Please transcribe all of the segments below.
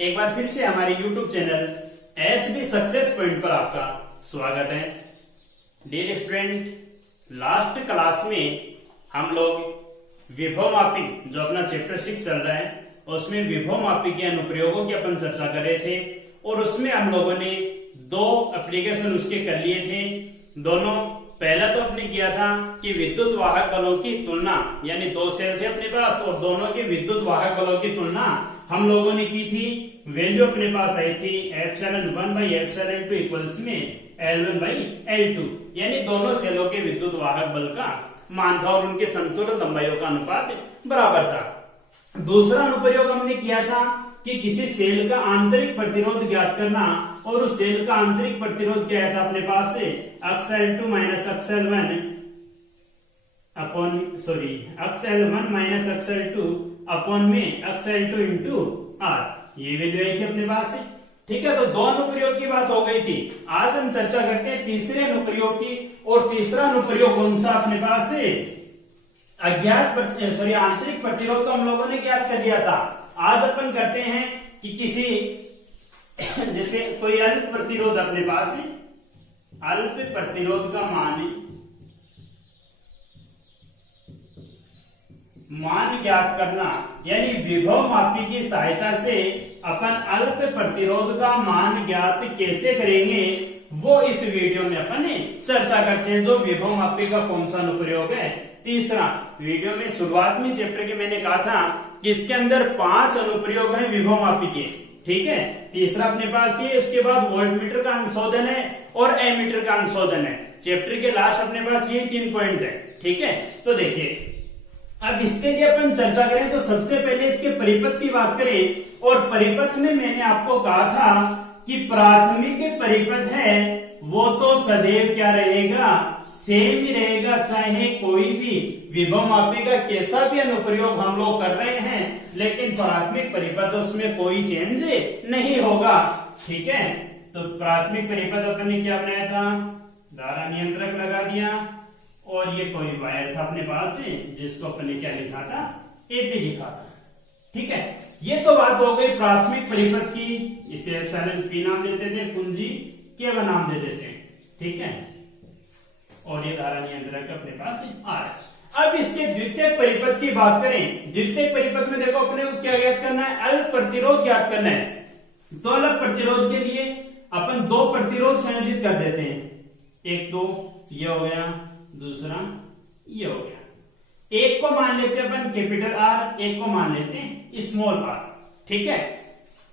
एक बार फिर से हमारे YouTube channel SB success point पर आपका स्वागत है। डियर स्टूडेंट, लास्ट क्लास में हम लोग विभव मापी जो अपना चैप्टर 6 चल रहा है उसमें विभव मापी के अनुप्रयोगों की अपन चर्चा कर रहे थे और उसमें हम लोगों ने दो एप्लीकेशन उसके कर लिए थे। दोनों, पहला तो अपने किया था कि विद्युत वाहक बलों की तुलना, यानी दो सेल थे अपने पास और दोनों के विद्युत वाहक बलों की तुलना हम लोगों ने की थी। वैल्यू अपने पास आई थी ε1 by ε2 इक्वल्स में L1 by L2, यानी दोनों सेलों के विद्युत वाहक बल का मान था और उनके संतुलन लंबाइयों का अनुपात बराबर था। दूसरा अनुप्रयोग हमने किया था कि किसी सेल का आंतरिक प्रतिरोध ज्ञात करना और उस सेल का आंतरिक प्रतिरोध क्या था अपने पास से XL2 minus XL1 XL1 minus XL2 upon में XL2 इंटू R, ये वैल्यू आई थी अपने पास से। ठीक है, तो दो अनुप्रयोग की बात हो गई थी। आज हम चर्चा करते हैं तीसरे अनुप्रयोग की, और तीसरा अनुप्रयोग कौन सा अपने पास से आंतरिक प्रतिरोध तो हम लोगों ने ज्ञात कर लिया था। आज अपन करते हैं कि किसी जैसे कोई अल्प प्रतिरोध अपने पास है, अल्प प्रतिरोध का मान ज्ञात करना, यानी विभव मापी की सहायता से अपन अल्प प्रतिरोध का मान ज्ञात कैसे करेंगे वो इस वीडियो में अपन चर्चा करते हैं। जो विभव मापी का कौन सा अनुप्रयोग है, तीसरा। वीडियो में शुरुआत में चैप्टर के मैंने कहा था कि इसके अंदर 5 अनुप्रयोग हैं विभव मापी के। ठीक है, तीसरा अपने पास ये, उसके बाद वोल्टमीटर का अनुशोधन है और एमीटर का अनुशोधन है। चैप्टर के लास्ट अपने पास ये 3 पॉइंट है। ठीक है, तो देखिए अब इसके लिए अपन चर्चा करें तो सबसे पहले इसके परिपथ की बात करें। और परिपथ में मैंने आपको कहा था कि प्राथमिक परिपथ है वो तो सदैव क्या रहेगा, सेम ही रहेगा, चाहे कोई भी विभव मापी का कैसा भी अनुप्रयोग हम लोग कर रहे हैं, लेकिन प्राथमिक परिपथ उसमें कोई चेंज नहीं होगा। ठीक है, तो प्राथमिक परिपथ अपन ने क्या बनाया था, धारा नियंत्रक लगा दिया और ये कोई वायर था अपने पास से जिसको अपन ने क्या लिखा था, एपी लिखा था। ठीक है, ये तो बात हो गई प्राथमिक परिपथ की, इसे एप्सिलॉन पी नाम देते थे, कुंजी के नाम दे देते हैं। ठीक है, और ये धारा नियंत्रक अपने पास आरएच। अब इसके द्वितीयक परिपथ की बात करें। द्वितीयक परिपथ में देखो अपने को क्या ज्ञात करना है, अल्प प्रतिरोध ज्ञात करना है। तो अल्प प्रतिरोध के लिए अपन 2 प्रतिरोध संयोजित कर देते हैं। एक तो ये हो गया, दूसरा ये हो गया। एक को मान लेते हैं अपन कैपिटल आर, एक को मान लेते हैं स्मॉल आर। ठीक है,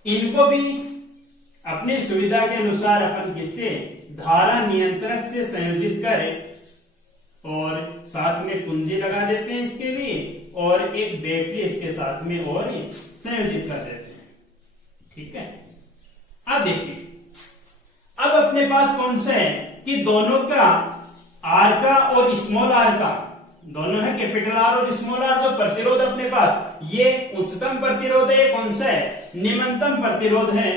इनको भी अपनी सुविधा के अनुसार अपन किससे, धारा नियंत्रक से संयोजित करें और साथ में कुंजी लगा देते हैं इसके भी, और एक बैटरी इसके साथ में और संयोजित कर देते हैं। ठीक है, अब देखिए अब अपने पास कौन सा है कि दोनों का आर का और स्मॉल आर का, दोनों है कैपिटल आर और स्मॉल आर। जो प्रतिरोध अपने पास ये उच्चतम प्रतिरोध है, कौन सा है, निम्नतम प्रतिरोध है।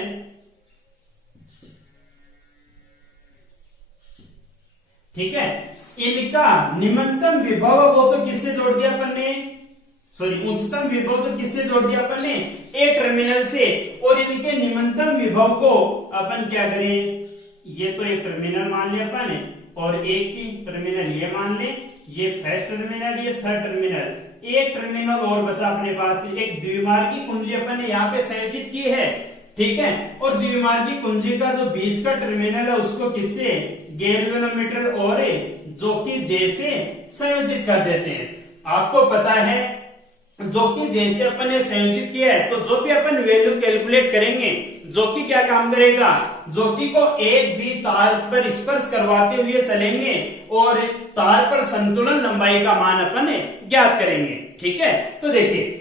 ठीक है, इनका निम्नतम विभव वो तो किससे जोड़ दिया अपन ने, उच्चतम विभव तो किससे जोड़ दिया अपन ने, ए टर्मिनल से। और इनके निम्नतम विभव को अपन क्या करें, ये तो एक टर्मिनल मान लिया अपन ने और एक की टर्मिनल ये मान ले, ये फर्स्ट टर्मिनल, ये थर्ड टर्मिनल। एक टर्मिनल और बचा अपने पास, एक द्विमार्गी कुंजी अपन ने यहाँ पे संयोजित की है। ठीक है, और द्विमार्गी कुंजी का जो बीच का टर्मिनल है उसको किससे, गैल्वेनोमीटर और जो कि जैसे संयोजित कर देते हैं। आपको पता है जो कि जैसे अपन ने संयोजित किया है, तो जो भी अपन वैल्यू कैलकुलेट करेंगे, जो कि क्या काम करेगा, जो कि को एक भी तार पर स्पर्श करवाते हुए चलेंगे और तार पर संतुलन लंबाई का मान अपन ज्ञात करेंगे। ठीक है, तो देखिए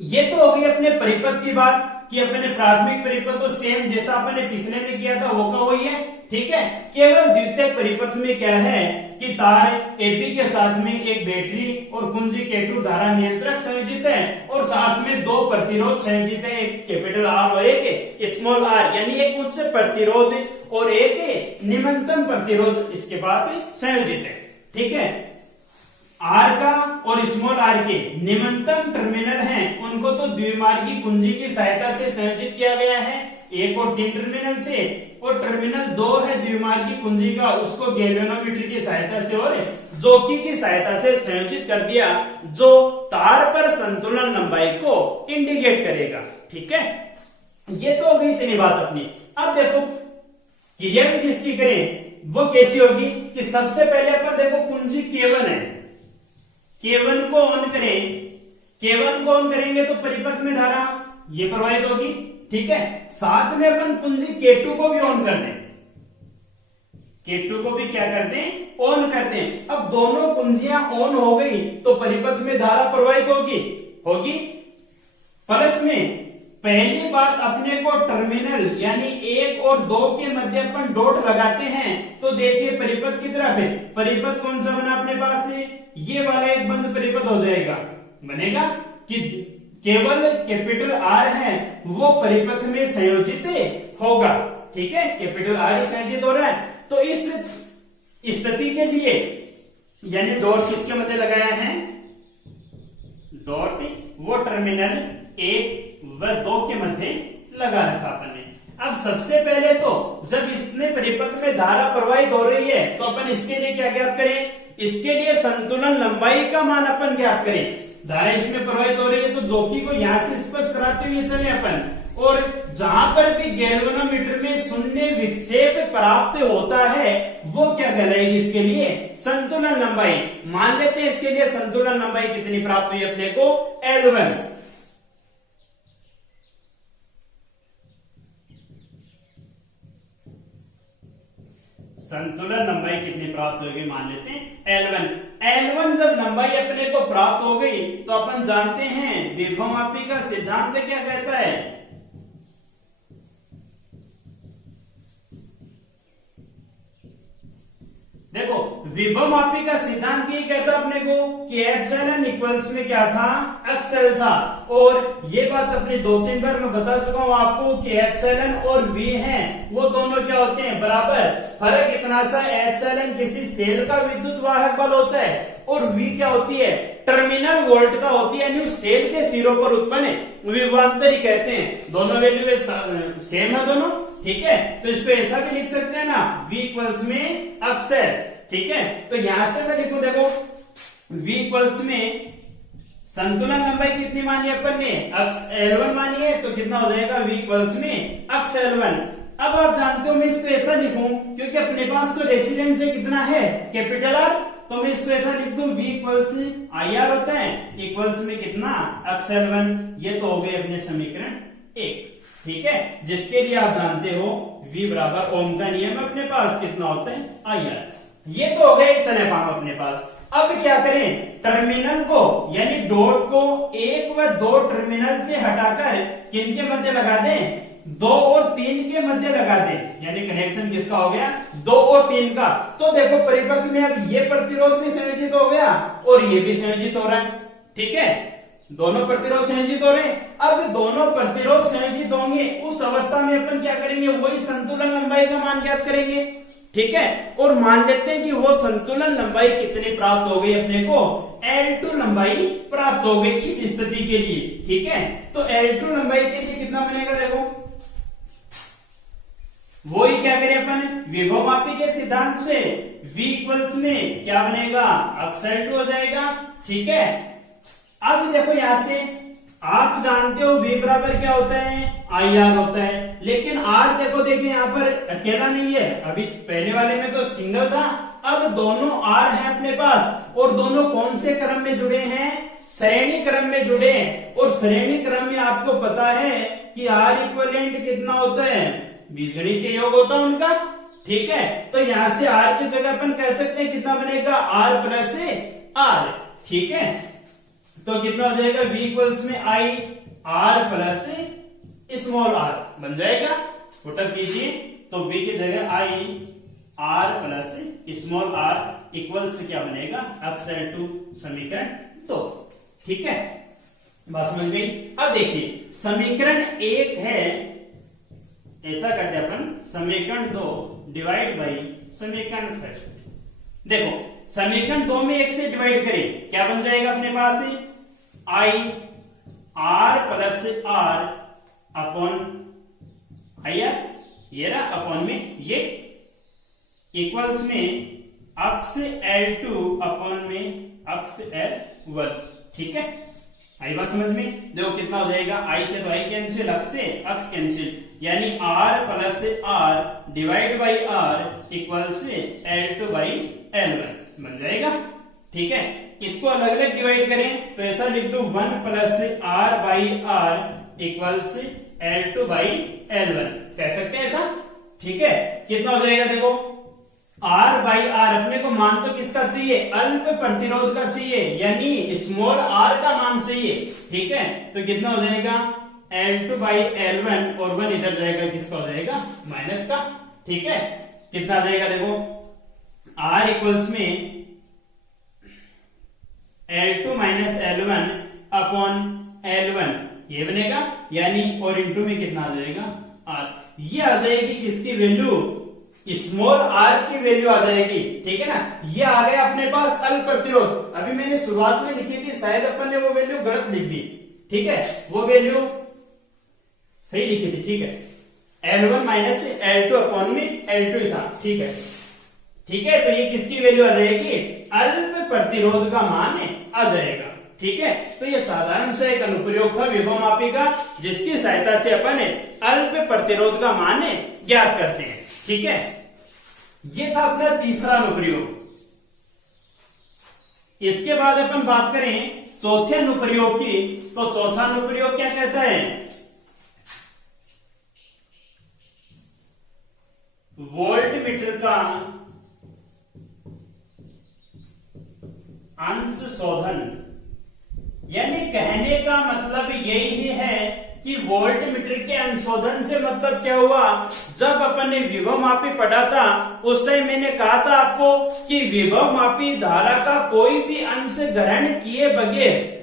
ये तो हो गई अपने परिपथ की बात कि अपने प्राथमिक परिपथ तो सेम जैसा अपन ने पिछले में किया था वो का वही है। ठीक है, केवल द्वितीयक परिपथ में क्या है कि तार एपी के साथ में एक बैटरी और कुंजी K2 धारा नियंत्रक संयोजित है और साथ में 2 प्रतिरोध संयोजित है, एक कैपिटल आर और एक स्मॉल आर, यानी एक उच्च प्रतिरोध और एक निम्नतम प्रतिरोध इसके पास संयोजित है। ठीक है, आर का और स्मॉल आर के निम्नतम टर्मिनल हैं उनको तो द्विमार्गी कुंजी की सहायता से संयोजित किया गया है, 1 और 3 टर्मिनल से, और टर्मिनल 2 है द्विमार्गी कुंजी का, उसको गैल्वेनोमीटर की सहायता से और जोकी की सहायता से संयोजित कर दिया, जो तार पर संतुलन लंबाई को इंडिकेट करेगा। ठीक है, ये तो हो गई इतनी बात अपनी। अब देखो क्रियाविधि इसकी करें वो कैसी होगी कि सबसे पहले अपन देखो कुंजी K1 है, K1 को ऑन करें, K1 को ऑन करेंगे तो परिपथ में धारा ये प्रवाहित होगी। ठीक है, साथ में अपन कुंजी K2 को भी ऑन कर दें, K2 को भी क्या कर दें, ऑन कर दें। अब दोनों कुंजियां ऑन हो गई तो परिपथ में धारा प्रवाहित होगी। प्लस में पहली बात अपने को टर्मिनल यानी 1 और 2 के मध्य अपन डॉट लगाते हैं तो देखिए परिपथ की तरफ है, परिपथ कौन सा बना अपने पास है, ये वाला एक बंद परिपथ हो जाएगा, बनेगा कि केवल कैपिटल आर है वो परिपथ में संयोजित होगा। ठीक है, कैपिटल आर ही संयोजित हो रहा है, तो इस स्थिति के लिए यानी डॉट किसके मध्य लगाया है, डॉट वो टर्मिनल 1 व 2 के मध्य लगा रखा अपन ने। अब सबसे पहले तो जब इसने परिपथ में धारा प्रवाहित हो रही है तो अपन इसके लिए क्या ज्ञात करें, इसके लिए संतुलन लंबाई का मान अपन ज्ञात करें। धारा इसमें प्रवाहित हो रही है तो जोकी को यहां से स्पर्श कराते हुए चले अपन, और जहां पर भी गैल्वेनोमीटर में शून्य विक्षेप प्राप्त होता है वो क्या कहलाएगी, इसके लिए संतुलन लंबाई। मान लेते हैं इसके लिए संतुलन लंबाई कितनी प्राप्त हुई अपने को, L1। संतुलन लंबाई कितनी प्राप्त होगी, मान लेते हैं L1 जब लंबाई अपने को प्राप्त हो गई तो अपन जानते हैं विभवमापी का सिद्धांत क्या कहता है, देखो विभवमापी का सिद्धांत ये कहता अपने को कि एप्सिलॉन इक्वल्स में क्या था, एक्सएल था, और ये बात अपने 2-3 बार मैं बता चुका हूं आपको कि एप्सिलॉन और वी हैं वो दोनों क्या होते हैं, बराबर। फर्क इतना सा, एप्सिलॉन किसी सेल का विद्युत वाहक बल होता है और वी क्या होती है, टर्मिनल वोल्ट का होती है, यानी उस सेल के सिरों पर उत्पन्न विभवांतर ही कहते हैं। दोनों वैल्यू सेम है दोनों। ठीक है, तो इसको ऐसा भी लिख सकते हैं ना, V इक्वल्स में अक्सर। ठीक है, तो यहां से मैं लिखूं, देखो V इक्वल्स में संतुलन लंबाई कितनी मानी अपन ने, अक्ष L1 मानी है, तो कितना हो जाएगा V इक्वल्स में अक्ष L1। अब आप जानते हो मैं इसको ऐसा लिखूं क्योंकि अपने पास तो रेसिडेंस है कितना है, कैपिटल आर, तो मैं इसको ऐसा लिख दूं V इक्वल्स आई आर होता है, इक्वल्स में कितना, अक्ष L1। ये तो हो गए अपने समीकरण 1। ठीक है, जिसके लिए आप जानते हो V बराबर ओम का नियम अपने पास कितना होता है, आई आर। ये तो हो गए इतने पाम अपने पास। अब क्या करें, टर्मिनल को यानी डॉट को 1 व 2 टर्मिनल से हटाकर किन के मध्य लगा दें, 2 और 3 के मध्य लगा दें, यानी कनेक्शन किसका हो गया, 2 और 3 का। तो देखो परिपथ में अब ये प्रतिरोध भी संयोजित हो गया और ये भी संयोजित हो रहा है। ठीक है, दोनों प्रतिरोध संयोजित हो रहे हैं। अब दोनों प्रतिरोध संयोजित होंगे उस अवस्था में अपन क्या करेंगे, वही संतुलन लंबाई का मान ज्ञात करेंगे। ठीक है, और मान लेते हैं कि वो संतुलन लंबाई कितनी प्राप्त हो गई अपने को, L2 लंबाई प्राप्त हो गई इस स्थिति के लिए। ठीक है, तो L2 लंबाई के लिए कितना बनेगा, देखो वो ही क्या करें अपन, विभवमापी के सिद्धांत से V इक्वल्स में क्या बनेगा, अक्ष L2 हो जाएगा। ठीक है, अब देखो यहां से आप जानते हो V बराबर क्या होता है, आई आर होता है, लेकिन आर देखो देखिए यहाँ पर अकेला नहीं है, अभी पहले वाले में तो सिंगल था, अब दोनों आर हैं अपने पास और दोनों कौन से क्रम में जुड़े हैं, श्रेणी क्रम में जुड़े हैं। और श्रेणी क्रम में आपको पता है कि आर इक्विवेलेंट कितना होता है, बीजगणित के योग होता है उनका। ठीक है, तो यहां से आर की जगह अपन कह सकते हैं कितना बनेगा, आर प्लस आर। ठीक है, तो कितना हो जाएगा, V इक्वल्स में I R plus small r बन जाएगा। पुटअप कीजिए तो V की जगह I R plus small r equals क्या बनेगा, अक्ष L2 समीकरण 2। ठीक है, बात समझ गई। अब देखिए समीकरण 1 है, ऐसा करते अपन, समीकरण 2 डिवाइड बाई समीकरण 1। देखो समीकरण 2 में 1 से डिवाइड करें, क्या बन जाएगा अपने पास? I R plus R upon I R, ये रहा अपॉन में ये, इक्वल्स में अक्स L2 अपॉन में अक्स L1। ठीक है, आई बात समझ में? देखो कितना हो जाएगा, आई से तो आई कैंसिल, अक्स से अक्स कैंसिल, यानी r plus r divide by r equal से L2 बाई L1 बन जाएगा। ठीक है, इसको अलग अलग डिवाइड करें तो ऐसा लिख दो 1 plus r by r equal से L2 बाई L1, कह सकते हैं ऐसा। ठीक है, कितना हो जाएगा? देखो R बाई आर अपने को मान तो किसका चाहिए? अल्प प्रतिरोध का चाहिए, यानी स्मॉल r का मान चाहिए। ठीक है, तो कितना हो जाएगा? L2 बाई L1 और 1 इधर जाएगा, किसका हो जाएगा? माइनस का। ठीक है, कितना आ जाएगा? देखो R इक्वल्स में L2 minus L1 upon L1 ये बनेगा, यानी और इंटू में कितना आ जाएगा? R। ये आ जाएगी किसकी वैल्यू? स्मॉल r की वैल्यू आ जाएगी। ठीक है ना, ये आ गया अपने पास अल्प प्रतिरोध। अभी मैंने शुरुआत में लिखी थी, शायद अपन ने वो वैल्यू गलत लिख दी। ठीक है, वो वैल्यू सही लिखी थी। ठीक है, L1 माइनस L2 अपॉन में L2 था। ठीक है, ठीक है, तो ये किसकी वैल्यू आ जाएगी? अल्प प्रतिरोध का मान आ जाएगा। ठीक है, तो ये साधारण सा एक अनुप्रयोग था विभवमापी का, जिसकी सहायता से अपन अल्प प्रतिरोध का मान ज्ञात करते हैं। ठीक है, ये था अपना तीसरा अनुप्रयोग। इसके बाद अपन बात करें चौथे अनुप्रयोग की, तो चौथा अनुप्रयोग क्या कहता है? वोल्टमीटर का अंश शोधन, यानी कहने का मतलब यही है कि वोल्टमीटर के अंशोधन से मतलब क्या हुआ? जब अपन ने विभवमापी पढ़ा था उस टाइम मैंने कहा था आपको कि विभवमापी धारा का कोई भी अंश ग्रहण किए बगैर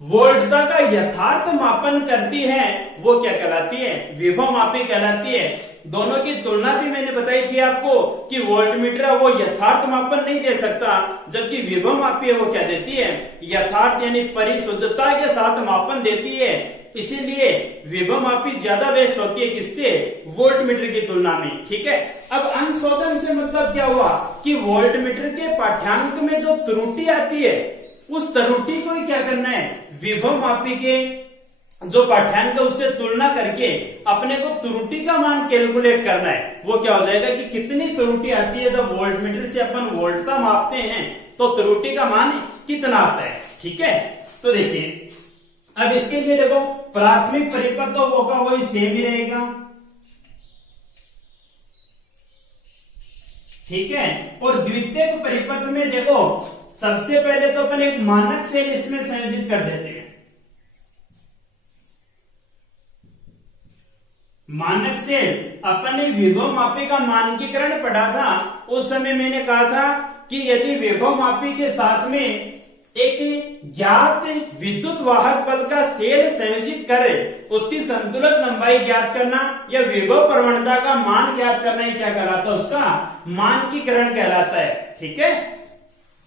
वोल्टता का यथार्थ मापन करती है, वो क्या कहलाती है? विभवमापी कहलाती है। दोनों की तुलना भी मैंने बताई थी आपको कि वोल्टमीटर है वो यथार्थ मापन नहीं दे सकता, जबकि विभवमापी है वो क्या देती है? यथार्थ यानी परिशुद्धता के साथ मापन देती है। इसीलिए विभवमापी ज्यादा बेस्ट होती है किससे? वोल्टमीटर की तुलना में। ठीक है, अब अंशशोधन से मतलब क्या हुआ कि वोल्टमीटर के पाठ्यांक में जो त्रुटि आती है उस त्रुटि को ही क्या करना है? विभवमापी के जो पाठ्यांक है उससे तुलना करके अपने को त्रुटि का मान कैलकुलेट करना है। वो क्या हो जाएगा कि कितनी त्रुटि आती है जब वोल्टमीटर से अपन वोल्टता मापते हैं तो त्रुटि का मान कितना आता है। ठीक है, तो देखिए अब इसके लिए देखो प्राथमिक परिपथ तो वो का वही सेम ही रहेगा। ठीक है, और द्वितीयक परिपथ में देखो सबसे पहले तो अपन एक मानक सेल इसमें संयोजित कर देते हैं। मानक सेल अपन ने विभवमापी का मानकीकरण पढ़ा था, उस समय मैंने कहा था कि यदि विभवमापी के साथ में एक ज्ञात विद्युत वाहक बल का सेल संयोजित करे, उसकी संतुलित लंबाई ज्ञात करना या विभव प्रवणता का मान ज्ञात करना ही क्या कहलाता है? उसका मानकीकरण कहलाता है। ठीक है,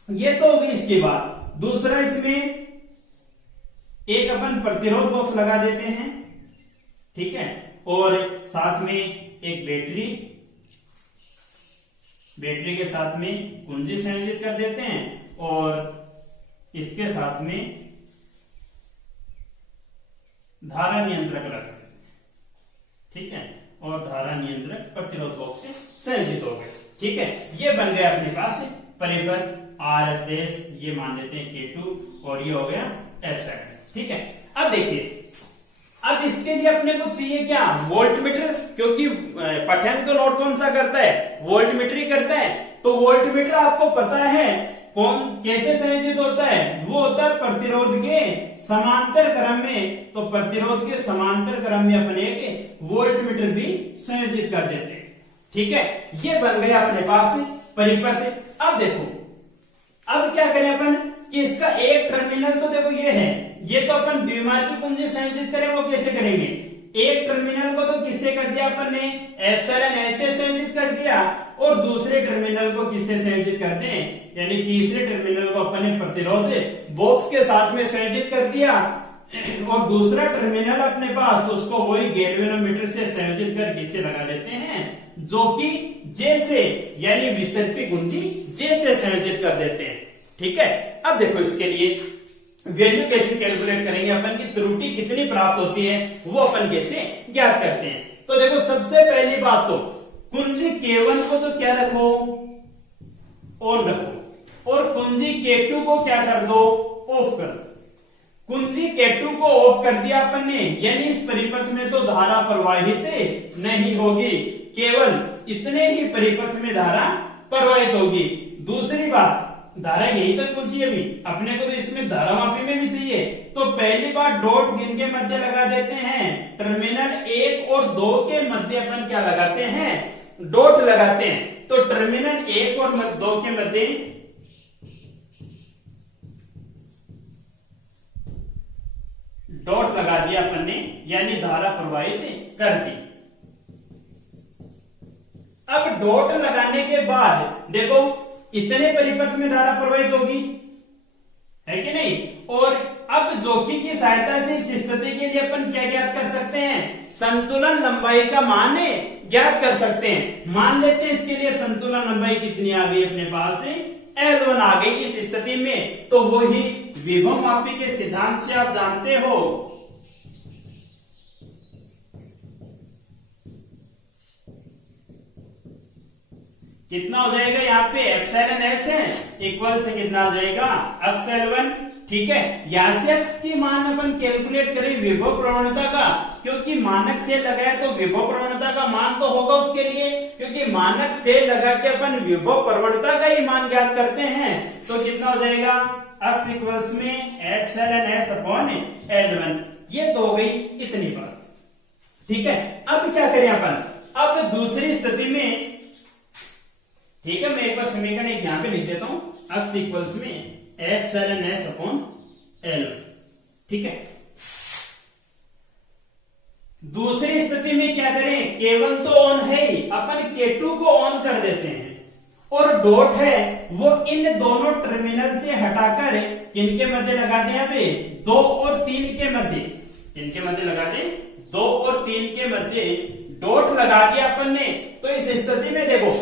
ये तो होगी इसकी बात। दूसरा इसमें एक अपन प्रतिरोध बॉक्स लगा देते हैं। ठीक है, और साथ में एक बैटरी के साथ में कुंजी संयोजित कर देते हैं और इसके साथ में धारा नियंत्रक लगा देते हैं। ठीक है, और धारा नियंत्रक प्रतिरोध बॉक्स से संयोजित हो गए। ठीक है, ये बन गया अपने पास परिपथ RS, ये मान लेते हैं K2 और ये हो गया F7। ठीक है, अब देखिए अब इसके लिए अपने को चाहिए क्या? वोल्टमीटर, क्योंकि पाठ्यांक तो नोट कौन सा करता है? वोल्टमीटर ही करता है। तो वोल्टमीटर आपको पता है कौन कैसे संयोजित होता है? वो होता है प्रतिरोध के समांतर क्रम में। तो प्रतिरोध के समांतर क्रम में अपने एक वोल्टमीटर भी संयोजित कर देते हैं। ठीक है, ये बन गया अपने पास परिपथ। अब देखो अब क्या करें अपन कि इसका एक टर्मिनल तो देखो ये है, ये तो अपन द्विमार्गी कुंजी संयोजित करें, वो कैसे करेंगे? एक टर्मिनल को तो किससे कर दिया अपन ने? एप्सिलॉन ऐसे संयोजित कर दिया और और दूसरे टर्मिनल को किससे संयोजित करते हैं, यानी तीसरे टर्मिनल को अपन ने प्रतिरोध बॉक्स के साथ में संयोजित कर दिया और दूसरा टर्मिनल अपने पास उसको वही गैल्वेनोमीटर से संयोजित कर किससे लगा देते हैं, जो कि जैसे यानी विसर्पी कुंजी जैसे संयोजित कर देते हैं। ठीक है, अब देखो इसके लिए वैल्यू कैसे कैलकुलेट करेंगे, अपन की त्रुटि कितनी प्राप्त होती है वो अपन कैसे ज्ञात करते हैं। तो देखो सबसे पहली बात तो कुंजी K1 को तो क्या रखो, ऑन रखो, और कुंजी K2 को क्या कर दो, ऑफ कर दो। कुंजी K2 को ऑफ कर दिया अपन ने, यानी इस परिपथ में तो धारा प्रवाहित नहीं होगी, केवल इतने ही परिपथ में धारा प्रवाहित होगी। दूसरी बात, धारा यही तक पहुंची अभी, अपने को तो इसमें धारा मापी में भी चाहिए, तो पहली बार डॉट किन के मध्य लगा देते हैं, टर्मिनल 1 और 2 के मध्य अपन क्या लगाते हैं, डॉट लगाते हैं। तो टर्मिनल 1 और 2 के मध्य डॉट लगा दिया अपन ने, यानी धारा प्रवाहित कर दी। अब डॉट लगाने के बाद देखो इतने परिपथ में धारा प्रवाहित होगी, है कि नहीं। और अब जोकी की सहायता से इस स्थिति के लिए अपन क्या ज्ञात कर सकते हैं, संतुलन लंबाई का मान ज्ञात कर सकते हैं। मान लेते हैं इसके लिए संतुलन लंबाई कितनी आ गई अपने पास, L1 आ गई इस स्थिति में। तो वो ही विभव मापी के सिद्धांत से आप जानते हो कितना हो जाएगा, यहाँ पे एप्सिलॉन एस है इक्वल से कितना हो जाएगा, अक्स L1। ठीक है, यहां से अक्स की मान अपन कैलकुलेट करें विभव प्रवणता का, क्योंकि मानक से लगाए तो विभव प्रवणता का मान तो होगा उसके लिए, क्योंकि मानक से लगा के अपन विभव प्रवणता का ही मान ज्ञात करते हैं। तो कितना हो जाएगा, अक्स इक्वल्स में एप्सिलॉन एस अपॉन L1। ये तो हो गई इतनी बात। ठीक है, अब क्या करें अपन, अब दूसरी स्थिति में, ठीक है, मैं एक बार समीकरण एक यहां पे लिख देता हूं, अक्स इक्वल्स में एप्सिलॉन एस अपॉन L1। ठीक है, दूसरी स्थिति में क्या करें, K1 तो ऑन है ही, अपन K2 को ऑन कर देते हैं और डॉट है वो इन दोनों टर्मिनल से हटाकर किनके मध्य लगाते हैं, अभी 2 और 3 के मध्य, किनके मध्य लगाते, 2 और 3 के मध्य डॉट लगा दिया अपन ने। तो इस स्थिति में देखो,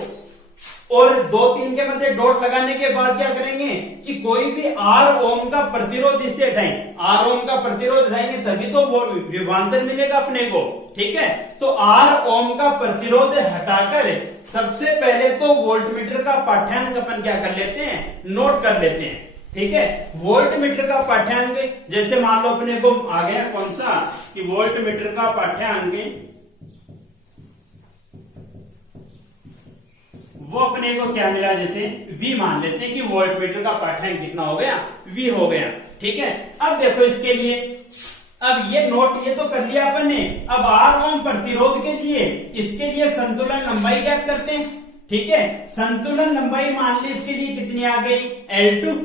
और 2-3 के मध्य डॉट लगाने के बाद क्या करेंगे कि कोई भी R ओम का प्रतिरोध इससे हटाएं, R ओम का प्रतिरोध हटाएंगे तभी तो वो विभवांतर मिलेगा अपने को। ठीक है, तो R ओम का प्रतिरोध हटाकर सबसे पहले तो वोल्टमीटर का पाठ्यांक अपन क्या कर लेते हैं, नोट कर लेते हैं। ठीक है, वोल्टमीटर का पाठ्यांक जैसे मान लो अपने को आ गया कौन सा, कि वोल्टमीटर का पाठ्यांक वो अपने को क्या मिला, जैसे V मान लेते हैं कि वोल्टमीटर का पाठ्यांक कितना हो गया, V हो गया। ठीक है, अब देखो इसके लिए, अब ये नोट ये तो कर लिया अपन ने। अब R ओम प्रतिरोध के लिए, इसके लिए संतुलन लंबाई ज्ञात करते हैं। ठीक है, संतुलन लंबाई मान ली इसके लिए कितनी आ गई, L2।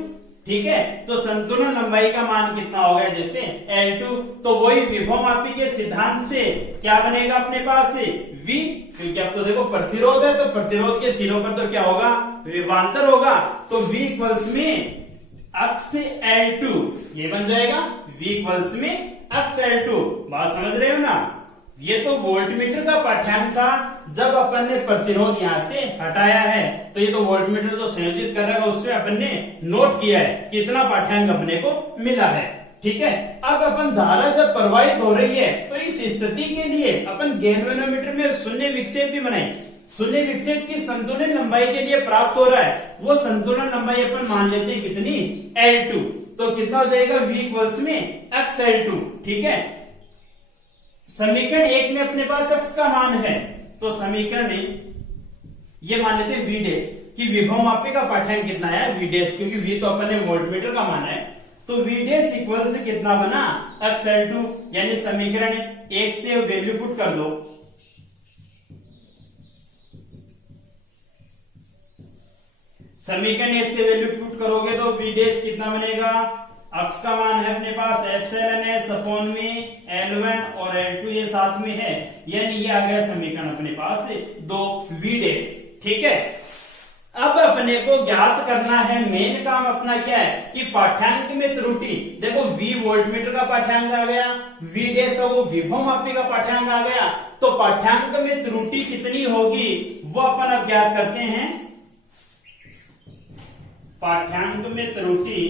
ठीक है, तो संतुलन लंबाई का मान कितना हो गया, जैसे L2। तो वही विभव मापी के सिद्धांत से क्या बनेगा अपने पास, V, क्योंकि अब तो देखो प्रतिरोध है तो प्रतिरोध के सिरों पर तो क्या होगा, विभवांतर होगा। तो V इक्वल्स में अक्स L2 ये बन जाएगा, V इक्वल्स में अक्स L2। बात समझ रहे हो ना। ये तो वोल्टमीटर का पाठ्यांक था, जब अपन ने प्रतिरोध यहां से हटाया है तो ये तो वोल्टमीटर जो संयोजित कर रहा है उससे अपन ने नोट किया है कितना पाठ्यांक अपने को मिला है। ठीक है, अब अपन धारा जब प्रवाहित हो रही है तो इस स्थिति के लिए अपन गैल्वेनोमीटर में शून्य विक्षेप भी बनाए। शून्य विक्षेप की संतुलन लंबाई के लिए प्राप्त हो रहा है, वो संतुलन लंबाई अपन मान लेते हैं कितनी, L2। तो कितना हो जाएगा, V इक्वल्स में अक्स L2। ठीक है, समीकरण 1 में अपने पास अक्स का मान है, तो समीकरण ये मान लेते हैं V डैश कि विभव मापी का पाठ्यांक कितना है, V डैश, क्योंकि V तो अपन ने वोल्टमीटर का मान है। तो V डैश इक्वल से कितना बना, अक्स L2। यानी समीकरण 1 से वैल्यू पुट कर दो, समीकरण 1 से वैल्यू पुट करोगे तो V डैश कितना बनेगा, अक्स का मान है अपने पास एप्सिलॉन एस अपॉन में L1 और L2 ये साथ में है, यानी ये आ गया समीकरण अपने पास 2। V डैश ठीक है। अब अपने को ज्ञात करना है, मेन काम अपना क्या है कि पाठ्यांक में त्रुटि। देखो V वोल्टमीटर का पाठ्यांक आ गया, V डैश वो विभव मापी का पाठ्यांक आ गया, तो पाठ्यांक में त्रुटि कितनी होगी वो अपन अब ज्ञात करते हैं। पाठ्यांक में त्रुटि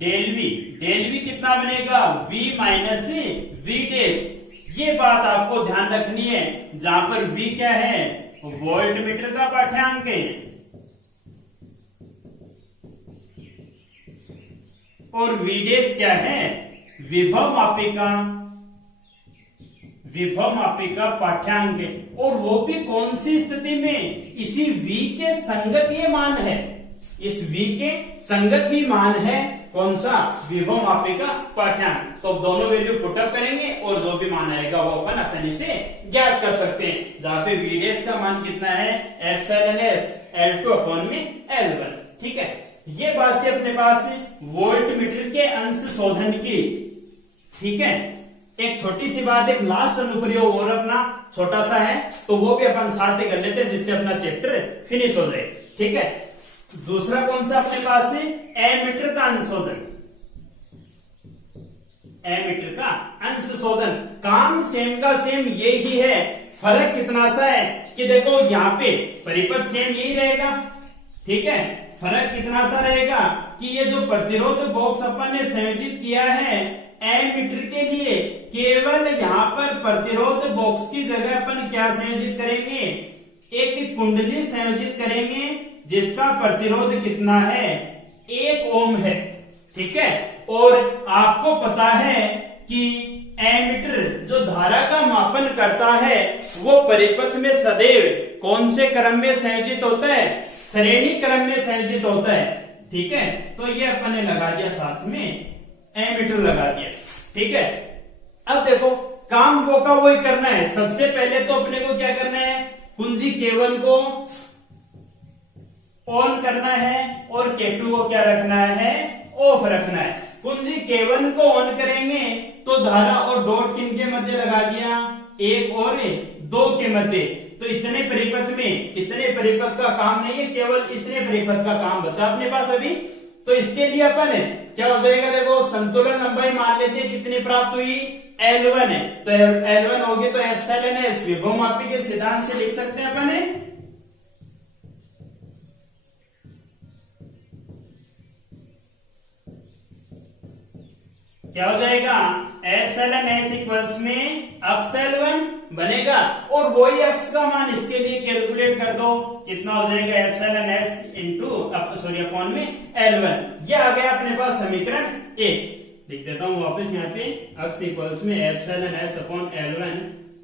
डेल वी कितना बनेगा V माइनस V डैश। ये बात आपको ध्यान रखनी है, जहां पर V क्या है वोल्टमीटर का पाठ्यांक है और V डैश क्या है विभव मापी का पाठ्यांक है। और वो भी कौन सी स्थिति में, इसी V के संगत ये मान है, इस V के संगत ही मान है कौन सा विभव मापी का पाठ्यांक। तो दोनों वैल्यू पुटअप करेंगे और जो भी मान आएगा वो अपन आसानी से ज्ञात कर सकते हैं। जहां पे V डैश का मान कितना है एप्सिलॉन एस L2 अपॉन में L1। ठीक है, ये बात है अपने पास वोल्टमीटर के अंश शोधन की। ठीक है, एक छोटी सी बात, एक लास्ट अनुप्रयोग और अपना छोटा सा है, तो वो भी अपन साथ ही कर लेते हैं जिससे अपना चैप्टर फिनिश हो जाए। ठीक है, दूसरा कौन सा अपने पास है एमीटर का अंश शोधन। एमीटर का अंश शोधन काम सेम का सेम ये ही है, फर्क कितना सा है कि देखो यहाँ पे परिपथ सेम यही रहेगा। ठीक है, फर्क कितना सा रहेगा कि ये जो प्रतिरोध बॉक्स अपन ने संयोजित किया है एमीटर के लिए, केवल यहाँ पर प्रतिरोध बॉक्स की जगह अपन क्या संयोजित करेंगे, एक कुंडली संयोजित करेंगे जिसका प्रतिरोध कितना है 1 ओम है। ठीक है, और आपको पता है कि एमीटर जो धारा का मापन करता है वो परिपथ में सदैव कौन से क्रम में संयोजित होता है, श्रेणी क्रम में संयोजित होता है। ठीक है, तो ये अपन ने लगा दिया साथ में एमीटर लगा दिया। ठीक है, अब देखो काम वो का वही करना है। सबसे पहले तो अपने को क्या करना है, कुंजी केबल को ऑन करना है और K2 को क्या रखना है ऑफ रखना है। कुंजी K1 को ऑन करेंगे तो धारा और डॉट किन के मध्य लगा दिया 1 और 2 के मध्य। तो इतने परिपथ में इतने परिपथ का काम नहीं है, केवल इतने परिपथ का काम बचा अपने पास अभी। तो इसके लिए अपन क्या हो जाएगा, देखो संतुलन लंबाई मान लेते हैं कितनी प्राप्त हुई L1 है, तो L1 होगी तो एप्सिलॉन एस विभव मापी के सिद्धांत से लिख सकते हैं अपन क्या हो जाएगा एप्सिलॉन एस इक्वल्स में अक्स L1 बनेगा और वही अक्स का मान इसके लिए कैलकुलेट कर दो, कितना हो जाएगा एप्सिलॉन एस इंटू अपॉन में L1। ये आ गया अपने पास समीकरण 1। लिख देता हूं वापस यहाँ पे अक्स इक्वल्स में एप्सिलॉन एस अपॉन L1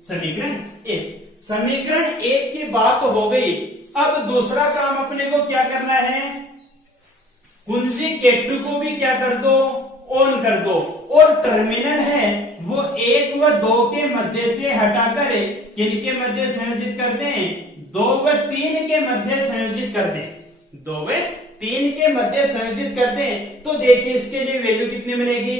समीकरण 1। समीकरण 1 की बात हो गई। अब दूसरा काम अपने को क्या करना है, कुंजी K2 को भी क्या कर दो ऑन कर दो और टर्मिनल है वो 1 व 2 के मध्य से हटाकर किनके मध्य संयोजित कर दें, 2 व 3 के मध्य संयोजित कर दें, 2 व 3 के मध्य संयोजित कर दें। तो देखिए इसके लिए वैल्यू कितनी बनेगी।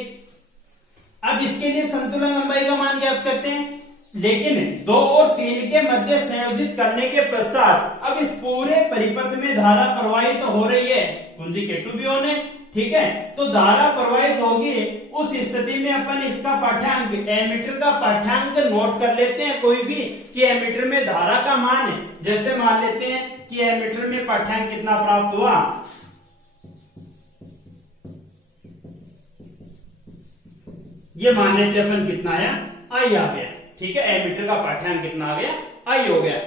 अब इसके लिए संतुलन लंबाई का मान ज्ञात करते हैं, लेकिन 2 और 3 के मध्य संयोजित करने के पश्चात अब इस पूरे परिपथ में धारा प्रवाहित हो रही है, कुंजी K2 भी ऑन है। ठीक है, तो धारा प्रवाहित होगी, उस स्थिति में अपन इसका पाठ्यांक एमीटर का पाठ्यांक नोट कर लेते हैं कोई भी कि एमीटर में धारा का मान है। जैसे मान लेते हैं कि एमीटर में पाठ्यांक कितना प्राप्त हुआ, ये मान लेते अपन कितना आया आई आ गया। ठीक है, एमीटर का पाठ्यांक कितना आ गया आई हो गया।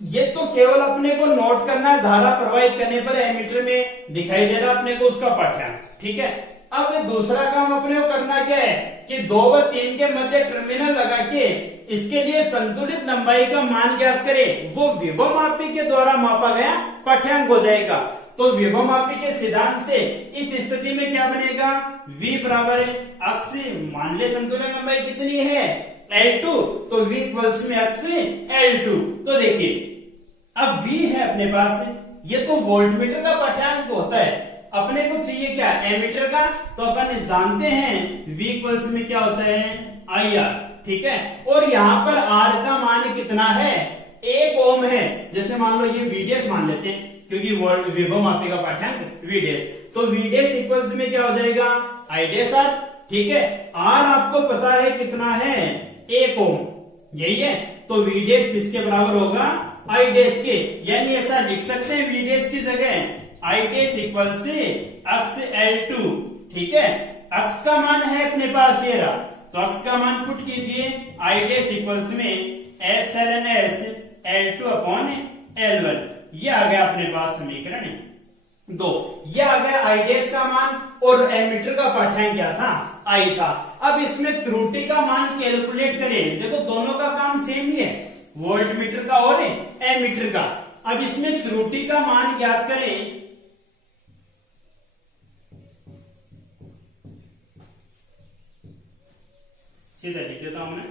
ये तो केवल अपने को नोट करना है, धारा प्रवाहित करने पर एमीटर में दिखाई दे रहा अपने को उसका पाठ्यांक। ठीक है, अब दूसरा काम अपने को करना क्या है कि 2 व 3 के मध्य टर्मिनल लगा के इसके लिए संतुलित लंबाई का मान ज्ञात करें, वो विभव मापी के द्वारा मापा गया पाठ्यांक हो जाएगा। तो विभव मापी के सिद्धांत से इस स्थिति में क्या बनेगा, V बराबर है अक्स मान ले संतुलन लंबाई कितनी है L2, तो V इक्वल्स में अक्स L2। तो देखिए अब V है अपने पास, ये तो वोल्टमीटर का पाठ्यांक होता है, अपने को चाहिए क्या एमीटर का, तो अपन जानते हैं V इक्वल्स में क्या होता है IR। ठीक है, और यहाँ पर R का मान कितना कितना है, 1 ओम है। जैसे मान लो ये VDS मान लेते हैं, क्योंकि विभव मापी का पाठ्यांक VDS, तो VDS इक्वल्स में क्या हो जाएगा, I डैश R। ठीक है, R आपको पता है कितना है, 1 ओम, यही है। तो VDS किसके बराबर होगा, I डैश के, यानी ऐसा लिख सकते हैं VDS की जगह I डैश इक्वल से अक्ष L2। ठीक है, अक्ष का मान है अपने पास ये रहा, तो अक्ष का मान पुट कीजिए, I डैश इक्वल्स में epsilon S L2 upon L1। ये आ गया अपने पास समीकरण 2। ये आ गया I डैश का मान, और एमीटर का पाठ्यांक क्या था, I था। अब इसमें त्रुटि का मान कैलकुलेट करें, देखो दोनों का काम सेम ही है, वोल्ट मीटर का और एमीटर का। अब इसमें त्रुटि का मान ज्ञात करें, सीधा लिख देता हूं मैं,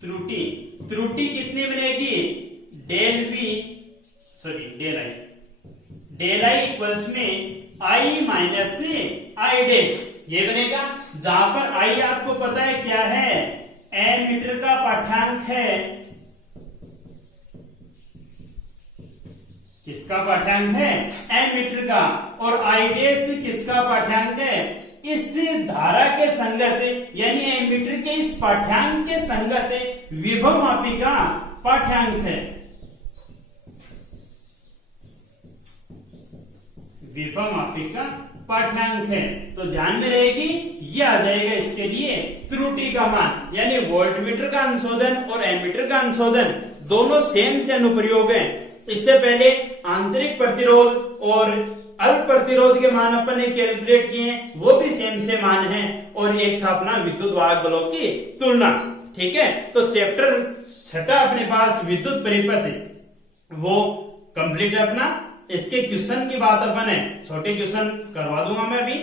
त्रुटि कितनी बनेगी, डेल आई इक्वल्स में I माइनस I डैश, ये बनेगा। जहां पर I आपको पता है क्या है, एमीटर का पाठ्यांक है, किसका पाठ्यांक है, एमीटर का, और I डैश किसका पाठ्यांक है, इस धारा के संगत, यानी एमीटर के इस पाठ्यांक के संगत विभव मापी का पाठ्यांक है, विभव मापी का पाठ्यांक है। तो ध्यान में रहेगी, ये आ जाएगा इसके लिए त्रुटि का मान, यानी वोल्टमीटर का अंशोधन और एमीटर का अंशोधन दोनों सेम से अनुप्रयोग है। इससे पहले आंतरिक प्रतिरोध और अल्प प्रतिरोध के मान अपन ने कैलकुलेट किए, वो भी सेम मान है, और एक था अपना विद्युत वाहक बलों की तुलना। ठीक है, तो चैप्टर 6 अपने पास विद्युत परिपथ वो कंप्लीट है अपना। इसके क्वेश्चन की बात अपन है, छोटे क्वेश्चन करवा दूंगा मैं अभी।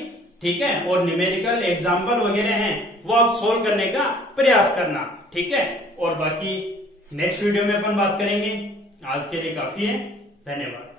ठीक है, और न्यूमेरिकल एग्जाम्पल वगैरह हैं, वो आप सोल्व करने का प्रयास करना। ठीक है, और बाकी नेक्स्ट वीडियो में अपन बात करेंगे। आज के लिए काफी है, धन्यवाद।